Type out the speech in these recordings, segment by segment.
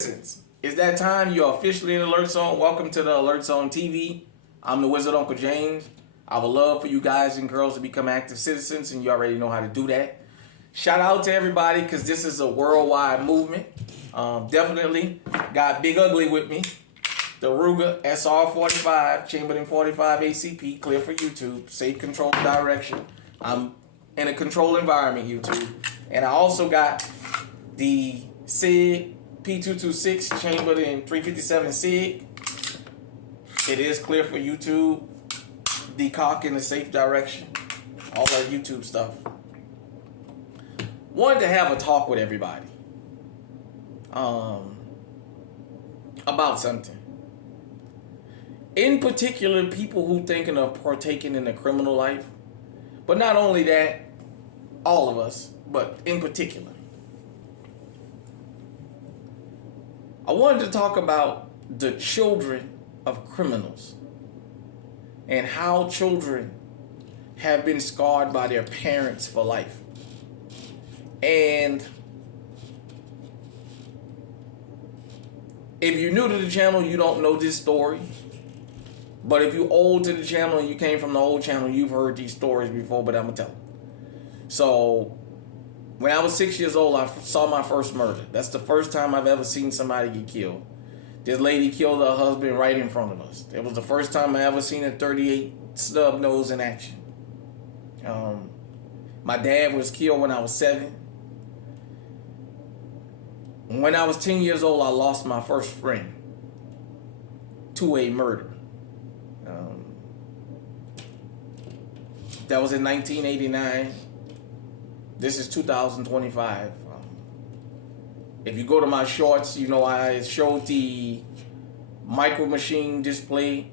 It's that time. You're officially in Alert Zone. Welcome to the Alert Zone TV. I'm the Wizard Uncle James. I would love for you guys and girls to become active citizens, and you already know how to do that. Shout out to everybody because this is a worldwide movement. Definitely got Big Ugly with me. The Ruger SR45, Chamberlain 45 ACP, clear for YouTube, safe control direction. I'm in a controlled environment, YouTube. And I also got the SIG P226 Chamberlain 357 SIG. It is clear for YouTube. Decock in the safe direction. All that YouTube stuff. Wanted to have a talk with everybody about something. In particular, people who thinking of partaking in the criminal life. But not only that, all of us, but in particular. I wanted to talk about the children of criminals and how children have been scarred by their parents for life. And if you're new to the channel, you don't know this story. But if you're old to the channel and you came from the old channel, you've heard these stories before, but I'm going to tell them. So, when I was 6 years old, I saw my first murder. That's the first time I've ever seen somebody get killed. This lady killed her husband right in front of us. It was the first time I ever seen a 38 snub nose in action. My dad was killed when I was 7. When I was 10 years old, I lost my first friend to a murder. That was in 1989. This is 2025. If you go to my shorts, you know I showed the Micro Machine display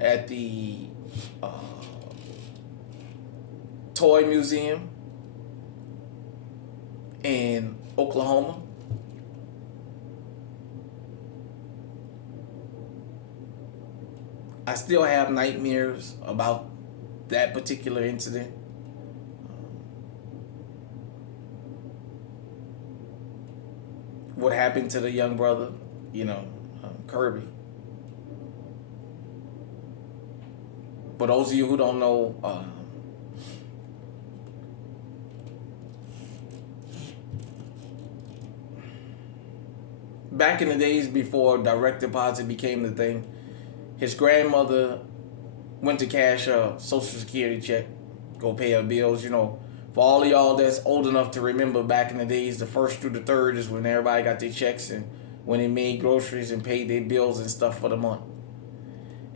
at the Toy Museum in Oklahoma. I still have nightmares about that particular incident. What happened to the young brother, Kirby. For those of you who don't know, back in the days before direct deposit became the thing, his grandmother went to cash a Social Security check, go pay her bills. For all of y'all that's old enough to remember back in the days, the 1st through the 3rd is when everybody got their checks and when they made groceries and paid their bills and stuff for the month.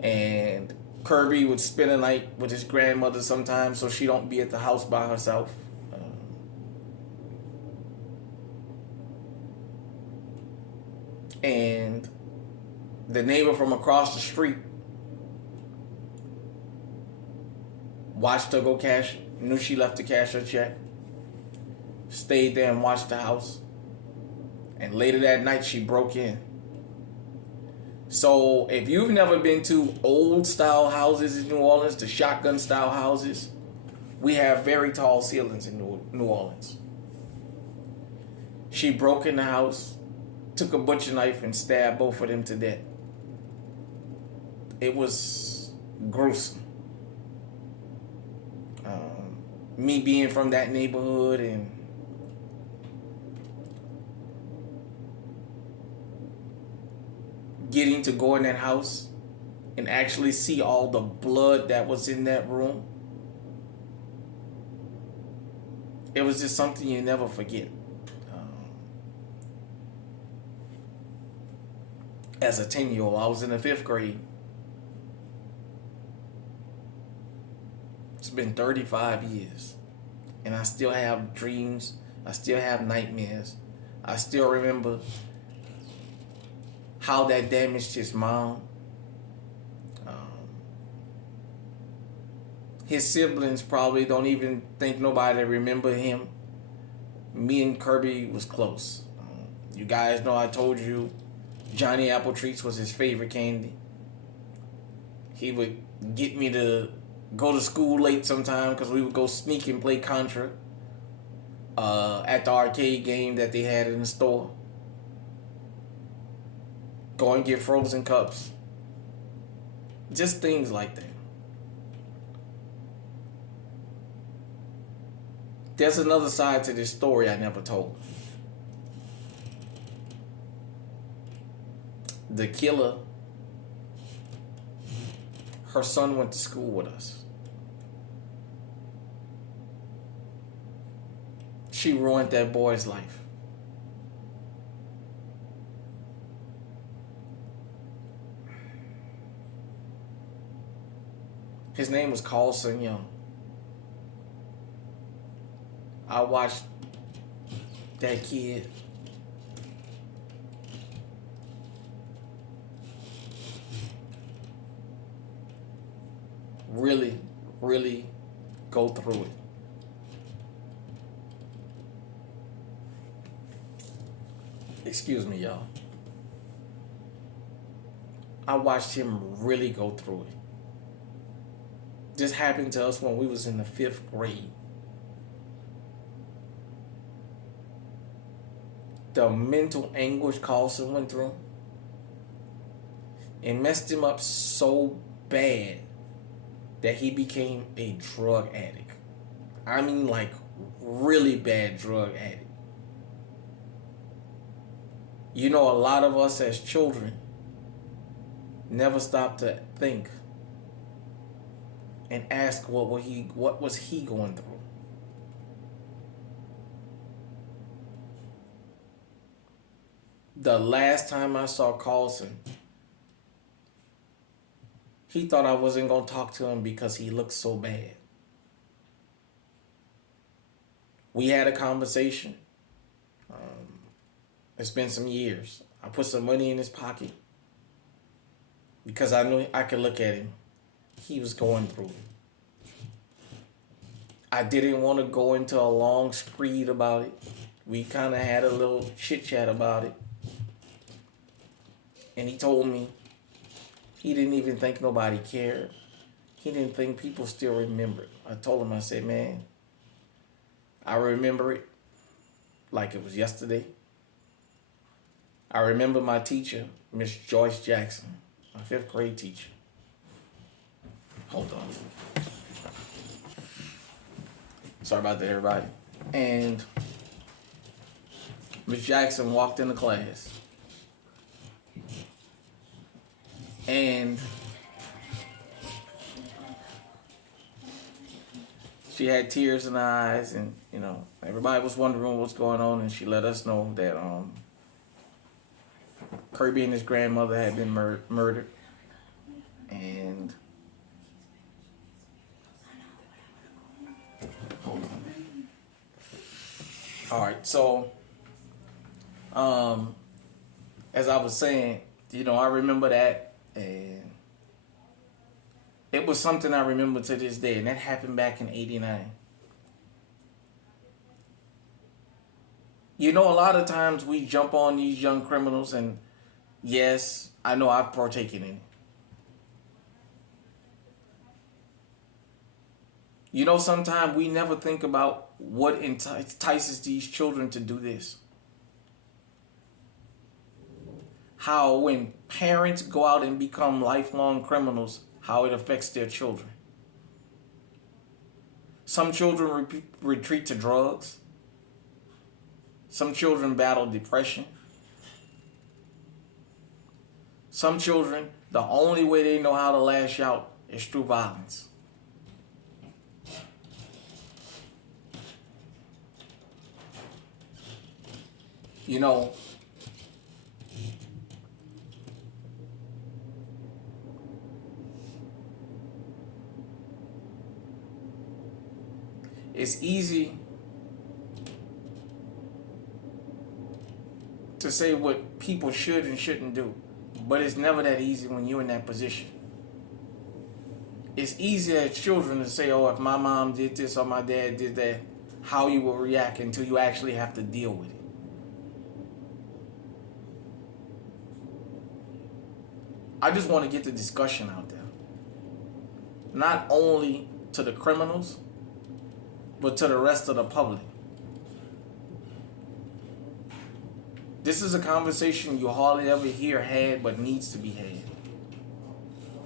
And Kirby would spend a night with his grandmother sometimes so she don't be at the house by herself. And the neighbor from across the street watched her go cash, knew she left to cash her check, stayed there and watched the house. And later that night, she broke in. So if you've never been to old style houses in New Orleans, the shotgun style houses, we have very tall ceilings in New Orleans. She broke in the house, took a butcher knife and stabbed both of them to death. It was gruesome. Me being from that neighborhood and getting to go in that house and actually see all the blood that was in that room, it was just something you never forget. As a 10-year-old, I was in the 5th grade. It's been 35 years, and I still have dreams. I still have nightmares. I still remember how that damaged his mom. His siblings probably don't even think nobody remember him. Me and Kirby was close. You guys know I told you Johnny Apple Treats was his favorite candy. He would get me to go to school late sometime because we would go sneak and play Contra at the arcade game that they had in the store. Go and get frozen cups. Just things like that. There's another side to this story I never told. The killer, her son went to school with us. She ruined that boy's life. His name was Carlson Young. I watched that kid really, really go through it. Excuse me, y'all. I watched him really go through it. This happened to us when we was in the 5th grade. The mental anguish Carlson went through, it messed him up so bad that he became a drug addict. I mean, like, really bad drug addict. You know, a lot of us as children never stop to think and ask what was he going through. The last time I saw Carlson, he thought I wasn't going to talk to him because he looked so bad. We had a conversation. It's been some years. I put some money in his pocket because I knew I could look at him. He was going through it. I didn't want to go into a long screed about it. We kind of had a little chit chat about it. And he told me he didn't even think nobody cared. He didn't think people still remembered. I told him, I said, man, I remember it like it was yesterday. I remember my teacher, Miss Joyce Jackson, my 5th grade teacher. Hold on. Sorry about that, everybody. And Miss Jackson walked into class. And she had tears in her eyes, and you know, everybody was wondering what's going on, and she let us know that Kirby and his grandmother had been murdered. And hold on. All right, so as I was saying, you know, I remember that. And it was something I remember to this day, and that happened back in '89. You know, a lot of times we jump on these young criminals, and yes, I know I've partaken in it. You know, sometimes we never think about what entices these children to do this. How when parents go out and become lifelong criminals, how it affects their children. Some children retreat to drugs. Some children battle depression. Some children, the only way they know how to lash out is through violence. You know, it's easy to say what people should and shouldn't do, but it's never that easy when you're in that position. It's easy as children to say, oh, if my mom did this or my dad did that, how you will react until you actually have to deal with it. I just want to get the discussion out there. Not only to the criminals, but to the rest of the public. This is a conversation you hardly ever hear had, but needs to be had.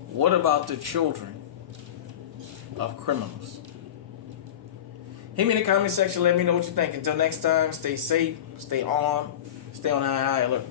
What about the children of criminals? Hit me in the comment section. Let me know what you think. Until next time, stay safe, stay armed, stay on high alert.